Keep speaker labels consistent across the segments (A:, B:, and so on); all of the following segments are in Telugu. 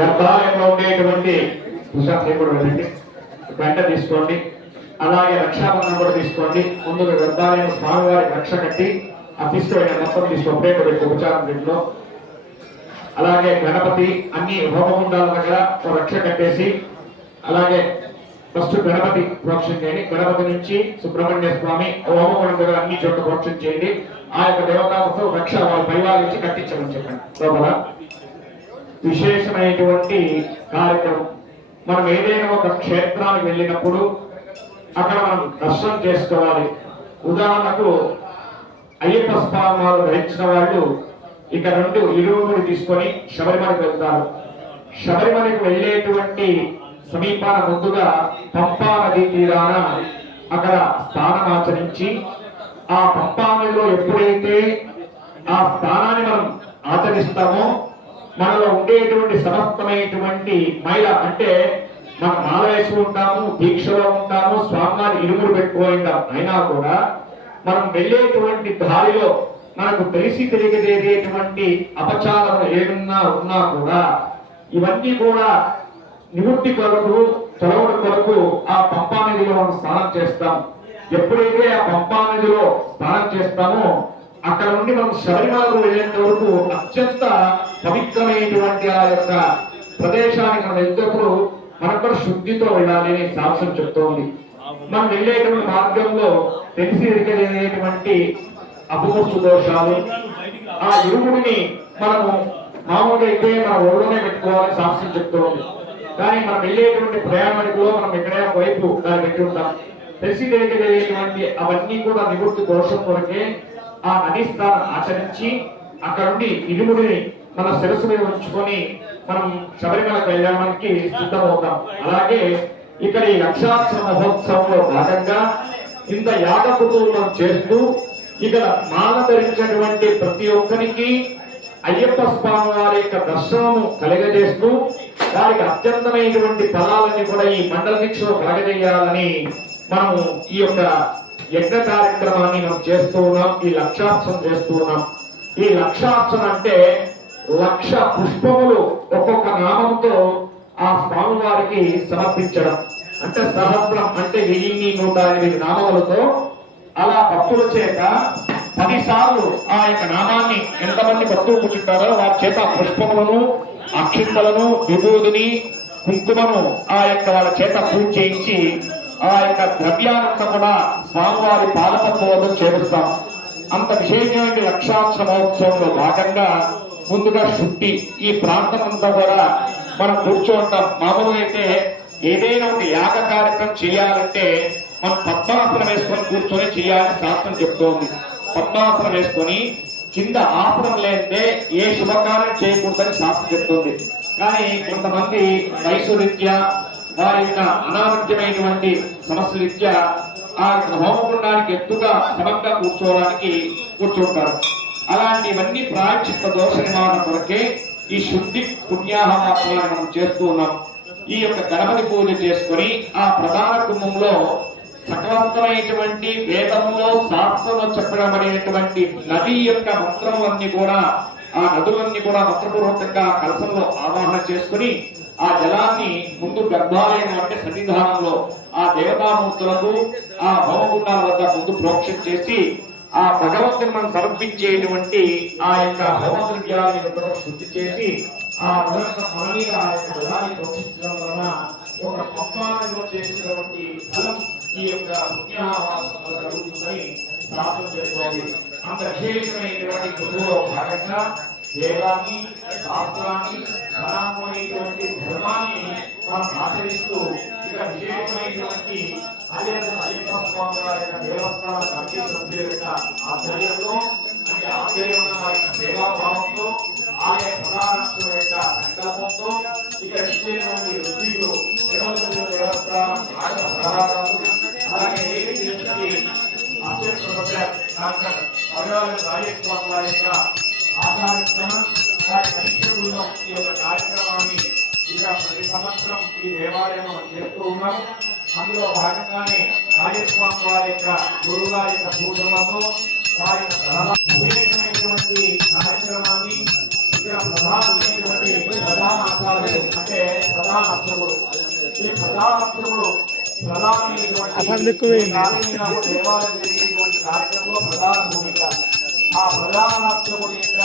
A: గర్భాలయంలో ఉండేటువంటి పురుషాన్ని కూడా వెళ్ళండి. గంట తీసుకోండి. అలాగే రక్షాబంధం కూడా తీసుకోండి. ముందుగా గర్భాలయం స్వామివారి రక్ష కట్టి ఆ తీసుకువెళ్ళిన మొత్తం తీసుకో ప్రేమ ఉపచారం దీంట్లో అలాగే గణపతి అన్ని హోమగుండాల దగ్గర రక్ష కట్టేసి అలాగే ఫస్ట్ గణపతి ప్రోక్షణ చేయండి. గణపతి నుంచి సుబ్రహ్మణ్య స్వామి హోమగుండం దగ్గర అన్ని చోట్ల ప్రోక్షణ చేయండి. ఆ యొక్క దేవతాలతో రక్ష వాళ్ళ పరివారించి కట్టించమని చెప్పండి. లోపల. విశేషమైనటువంటి కార్యక్రమం. మనం ఏదైనా ఒక క్షేత్రానికి వెళ్ళినప్పుడు అక్కడ మనం దర్శనం చేసుకోవాలి. ఉదాహరణకు అయ్యప్ప స్వామి ధరించిన వాళ్ళు ఇక రెండు ఇరువురు తీసుకొని శబరిమలకి వెళ్తారు. శబరిమలకి వెళ్ళేటువంటి సమీపాన ముందుగా పంపా నది తీరాన అక్కడ స్నానమాచరించి ఆ పంపా నదిలో ఎప్పుడైతే ఆ స్థానాన్ని మనం ఆచరిస్తామో మనలో ఉండేటువంటి సమస్తమైనటువంటి మైల అంటే మనం మాల వేసి ఉంటాము దీక్షలో ఉంటాము స్వామివారి ఇరుముడు పెట్టుకుంటాం అయినా కూడా మనం వెళ్ళేటువంటి దారిలో మనకు తెలిసి తెలియజేసేటువంటి అపచారం ఏడున్నా ఉన్నా కూడా ఇవన్నీ కూడా నివృత్తి కొరకు తొలగడం కొరకు ఆ పంపా నదిలో మనం స్నానం చేస్తాం. ఎప్పుడైతే ఆ పంపా నదిలో స్నానం చేస్తామో అక్కడ నుండి మనం శబరిమలకు వెళ్ళేంత వరకు అత్యంత పవిత్రమైనటువంటి ఆ యొక్క ప్రదేశానికి మనం వెళ్తేప్పుడు మనం కూడా శుద్ధితో వెళ్ళాలి అనే శాస్త్రం చెప్తోంది. మనం వెళ్ళేటువంటి మార్గంలో తెలిసి ఎరగలేనటువంటి అపమృత్యు దోషాలు ఆ ఇరుముడిని మనము మామూలుగా అయితే మన ఒళ్ళోనే పెట్టుకోవాలని శాస్త్రం చెప్తోంది. కానీ మనం వెళ్ళేటువంటి ప్రయాణికులో మనం ఎక్కడైనా వైపు దాన్ని పెట్టి ఉంటాం. తెలిసి తెలియజేయటువంటి అవన్నీ కూడా నివృత్తి దోషం కొరకే ఆ నది స్నానం ఆచరించి అక్కడ నుండి ఇరుముడిని మన శిరస్సు మీద ఉంచుకొని మనం శబరిమల కళ్యాణానికి సిద్ధమవుతాం. అలాగే ఇక్కడ ఈ లక్షాక్షర మహోత్సవంలో భాగంగా ఇంత యాగ కుతూహలం చేస్తూ ఇక్కడ మాల ధరించినటువంటి ప్రతి ఒక్కరికి అయ్యప్ప స్వామి వారి యొక్క దర్శనము కలగజేస్తూ వారికి అత్యంతమైనటువంటి ఫలాలని కూడా ఈ మండల దీక్షలో కలగజేయాలని మనము ఈ యొక్క యజ్ఞ కార్యక్రమాన్ని మనం చేస్తూ ఉన్నాం ఈ లక్షార్చన చేస్తూ ఉన్నాం. ఈ లక్షార్చన అంటే లక్ష పుష్పములు ఒక్కొక్క నామంతో ఆ స్వామివారికి సమర్పించడం. అంటే సహస్రం అంటే వెయ్యి నూట ఎనిమిది నామములతో అలా భక్తుల చేత పదిసార్లు ఆ యొక్క నామాన్ని ఎంతమంది భక్తులు కూర్చుంటారో వారి చేత పుష్పములను అక్షింతలను విభూదిని కుంకుమను ఆ యొక్క వాళ్ళ చేత పూజ చేయించి ఆ యొక్క ద్రవ్యానంతా కూడా స్వామివారి పాదపత్వం చేరుస్తాం. అంత విశేషమైన లక్షాక్ష మహోత్సవంలో భాగంగా ముందుగా శుద్ధి ఈ ప్రాంతం అంతా కూడా మనం కూర్చోంటాం మామూలుగా అయితే ఏదైనా ఒక యాగ కార్యక్రమం చేయాలంటే మనం పద్మాసనం వేసుకొని కూర్చొని చేయాలని శాస్త్రం చెప్తోంది. పద్మాసనం వేసుకొని కింద ఆసనం లేదే ఏ శుభకార్యం చేయకూడదని శాస్త్రం చెప్తోంది. కానీ కొంతమంది వయసు రీత్యా వారి యొక్క అనారోగ్యమైనటువంటి సమస్య రీత్యా ఆ హోమగుండానికి ఎత్తుగా సమంగా కూర్చోవడానికి కూర్చుంటారు. అలాంటివన్నీ ప్రాయశ్చిత్త దోష నివారణ కొరకే ఈ శుద్ధి పుణ్యాహవాసాలను మనం చేస్తూ ఉన్నాం. ఈ యొక్క గణపతి పూజ చేసుకొని ఆ ప్రధాన కుంభంలో సకలవంతమైనటువంటి వేదంలో శాస్త్రంలో చెప్పబడినటువంటి నది యొక్క మంత్రములన్నీ కూడా ఆ నదులన్నీ కూడా మంత్రపూర్వకంగా కలసంలో ఆవాహన చేసుకుని ఆ జలాన్ని ముందు గర్భాలయం అంటే సన్నిధానంలో ఆ దేవతామూర్తులకు ఆ హోమగుండాల వద్ద ముందు ప్రోక్షణ చేసి ఆ భగవంతుని మనం సమర్పించేటువంటి ఆ యొక్క హోమద్రవ్యాలని శుద్ధి చేసి ఆ మొదట ఆ యొక్క జలాన్ని ప్రోక్షించడం వలన ఒక పప్పాలలో చేసినటువంటి ఫలం ఈ యొక్క పుణ్యావాసం జరుగుతుందని కలుగుతుందని శాస్త్రం అంత విశేషమైనటువంటి గురువులో భాగంగా వేదాన్ని శాస్త్రాన్ని సనాతనమైనటువంటి ధర్మాన్ని మనం ఆచరిస్తూ ఇక విశేషమైనటువంటి అయ్యప్ప అయ్యప్ప స్వామి వారి యొక్క దేవస్థాన కమిటీ సభ్యుల యొక్క ఆధ్వర్యంలో అంటే ఆధ్వర్యంలో వారి సేవాభావంతో ఆయా ప్రధానక్షుల యొక్క సంకల్పంతో ఇక్కడ విశేషమైన వృద్ధిలు దేవస్థాన దేవస్థానం ఆడ ఆశ్చర్యపడ్డ డాక్టర్ పర్యావరణ రాజస్వామి వారి యొక్క ఆచార్యక్రమం వారి కనిష్ఠుల్లో ఈ యొక్క కార్యక్రమాన్ని ఇక ప్రతి సంవత్సరం ఈ దేవాలయంలో చేస్తూ ఉన్నాం అందులో భాగంగానే వారి యొక్క గురువు గారి యొక్క పూజలతో వారి కార్యక్రమాన్ని ప్రధానమైనటువంటి ప్రధాన అంటే ప్రధాన అర్చకుడు ఈ ప్రధాన అర్చకుడు ప్రధానమైనటువంటి
B: అసలు
A: దేవాలయం కార్యక్రమంలో ప్రధాన భూమిక. ఆ ప్రధానత్వము యొక్క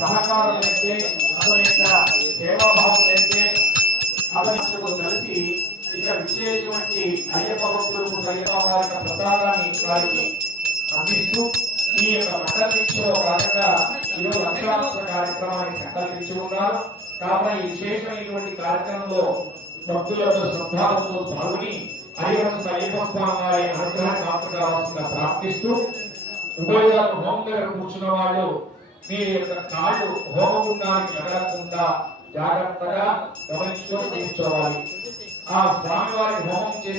A: సహకారం అయితే అతని యొక్క సేవాభావం అయితే అతను కలిసి ఇక విశేషమైన అయ్యప్ప భక్తులకు అయ్యప్ప వారి యొక్క ప్రసాదాన్ని వారికి అందిస్తూ ఈ యొక్క మండల దీక్షలో భాగంగా ఈరోజు అక్షరాస్త్ర కార్యక్రమాన్ని సంకల్పించి ఉన్నారు. కావున ఈ విశేషమైనటువంటి కార్యక్రమంలో భక్తులతో శ్రద్ధాలతో పాల్గొని హరివంశ అయ్యప్ప స్వామి వారి అనుగ్రహం కాపు ప్రార్థిస్తూ ఉభయదారు హోమం దగ్గర కూర్చున్న వాళ్ళు మీ యొక్క కాళ్ళు హోమగుండానికి ఎగరకుండా జాగ్రత్తగా గమనించుకొని కూర్చోవాలి. ఆ స్వామివారి హోమం చేసి